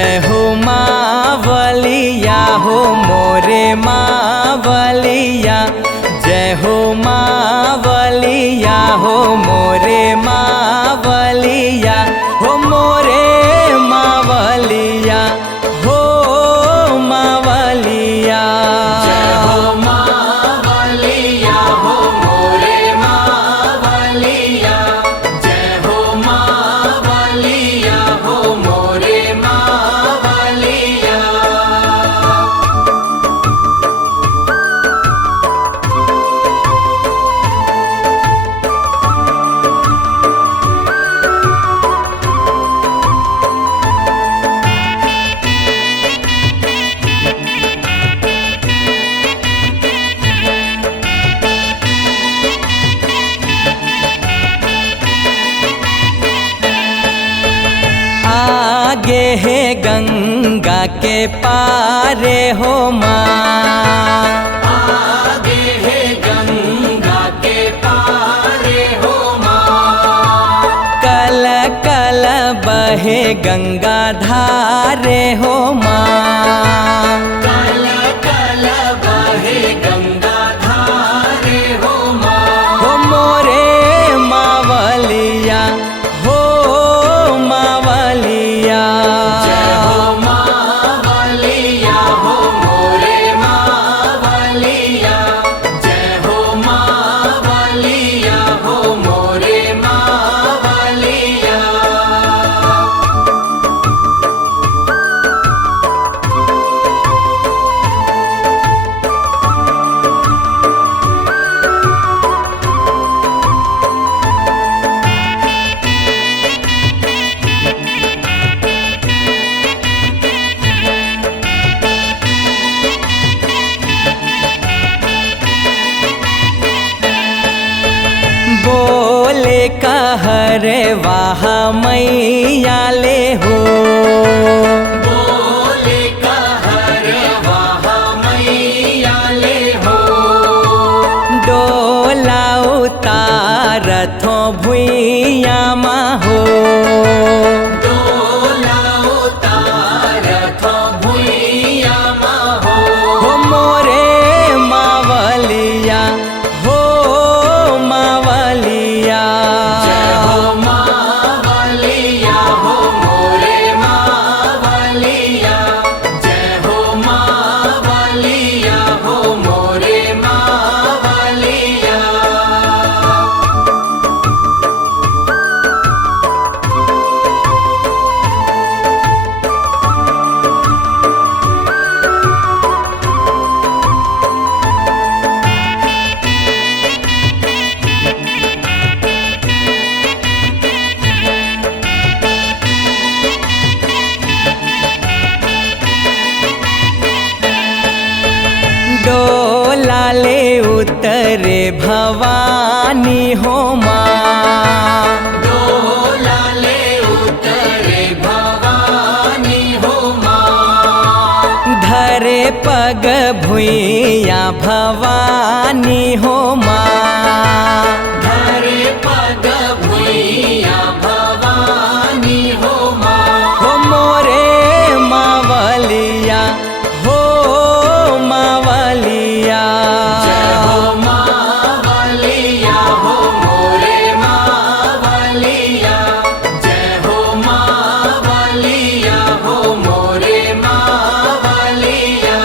जय हो मावलिया हो मोरे मावलिया, जय हो मावलिया हो मोरे मावलिया, हो मोरे मावलिया, हो मावलिया। जय हो मावलिया हो मोरे मावलिया, जय हो मावलिया हो मोरे मावलिया। आगे है गंगा के पारे हो माँ, आगे है गंगा के पारे हो माँ, कल कल बहे गंगा धारे हो माँ। कल कल बहे गंगा धारे हो माँ, हो मोरे मावलिया, हो मावलिया। जय हो मावलिया हो मोरे मावलिया, जय हो मावलिया हो मोरे मावलिया। बोले कहरे वाह मैया ले हो, बोले कहर वाह मैया ले हो, डोला उतारथो भुइया मा हो। डोला उतारथो भुइया मा हो, हो मोरे मावलिया, हो मावलिया। जय हो मावलिया हो मोरे मावलिया, जय हो मावलिया हो मोरे मावलिया। डोला ले उतरे भवानी हो माँ, डोला ले उतरे भवानी हो माँ, धरे पग भुइया भवानी हो माँ। धरे पग भुइया भवानी हो माँ, हो मोरे मावलिया, हो मावलिया। जय हो मावलिया हो मोरे मावलिया, जय हो मावलिया हो मोरे मावलिया।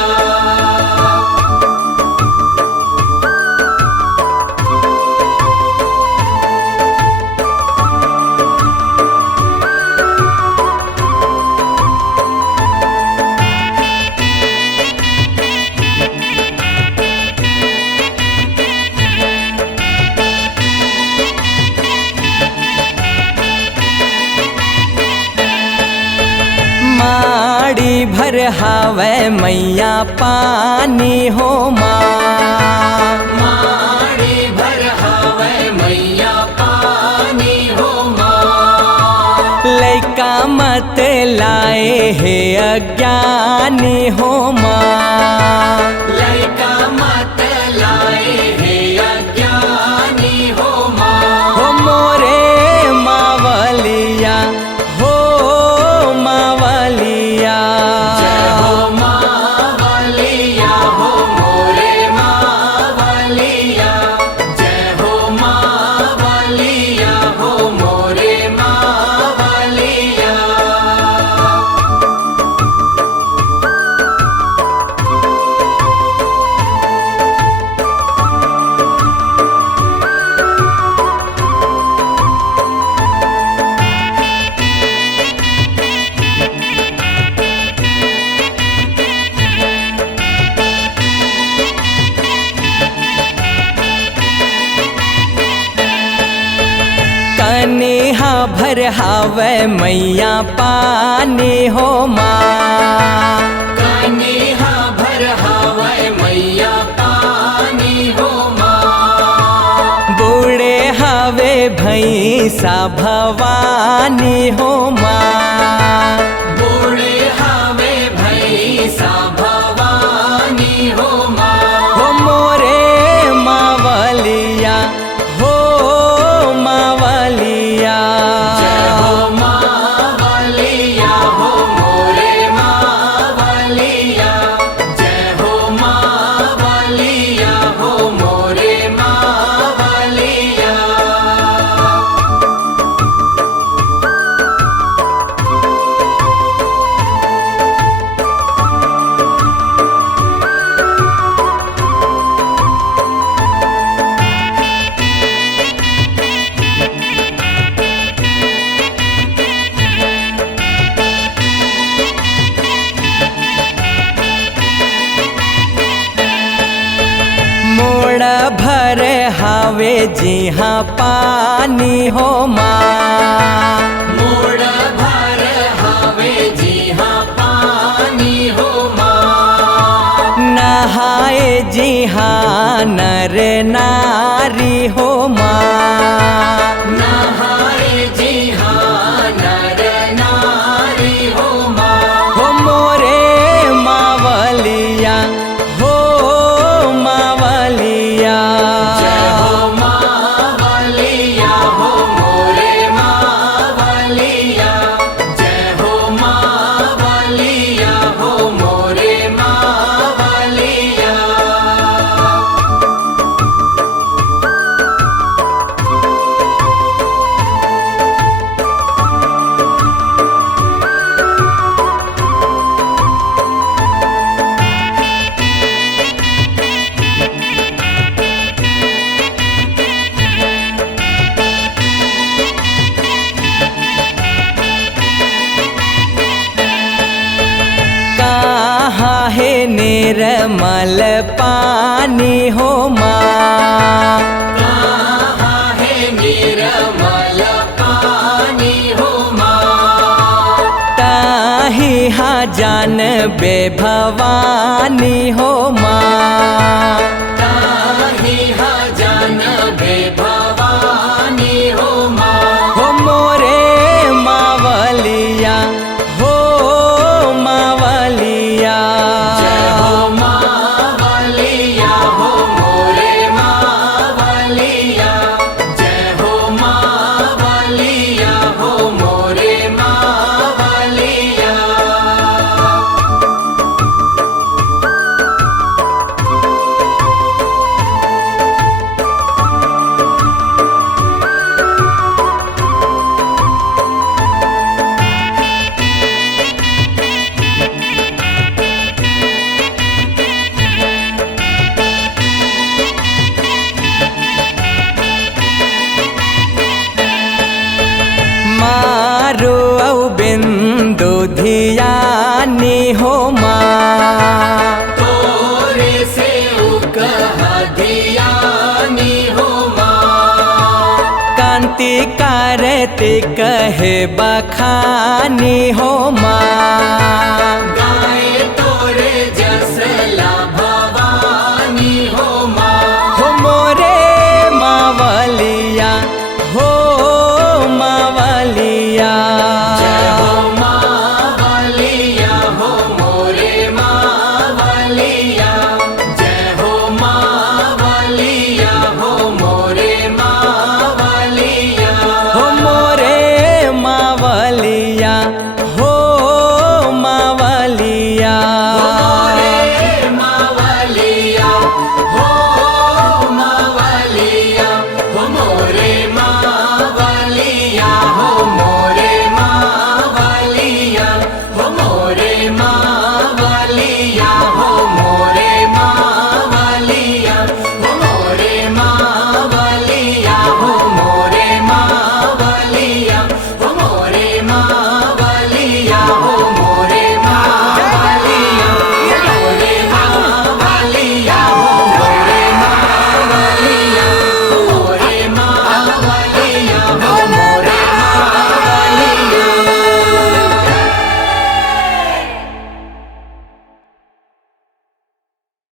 माड़ी भर हावे मैया पानी हो माँ, माड़ी भर हावे मैया पानी हो माँ, लैका मत लाए हे अज्ञानी हो माँ। लैका मत लाए हे अज्ञानी हो माँ, हो मोरे मावलिया, हो मावलिया। भर हावे मैया पानी हो माँ। कनिहा भर हावै मैया पानी हो माँ। बूढ़े हावे भैंसा भवानी हो माँ। बूढ़े हावे भैंसा भवानी हो माँ। हो मोरे मावलिया हो मावलिया। जय हो मावलिया हो मोरे मावलिया। जय हो मावलिया हो मोरे मावलिया। मोड़ भर हावे जिहाँ पानी हो माँ। मोड़ भर हावे जिहाँ पानी हो माँ। नहाए जिहाँ नर नारी हो माँ। नहाए जिहाँ नर नारी हो माँ। हो मोरे मावलिया हो मावलिया। जय हो मावलिया हो मोरे मावलिया। जय हो मावलिया हो मोरे मावलिया। कहाँ है निर्मल पानी हो माँ। कहाँ है निर्मल पानी हो माँ। ताही हाँ जान बे भवानी हो माँ। ताहि जान बे भवानी हो माँ। हो मोरे मावलिया हो मावलिया। जय हो मावलिया हो मोरे मावलिया। जय हो मावलिया हो मोरे मावलिया। मारो औ बिंदु धियानी हो माँ। तोरे से उकहा धियानी हो माँ। कांति कारते कहे बखानी हो माँ।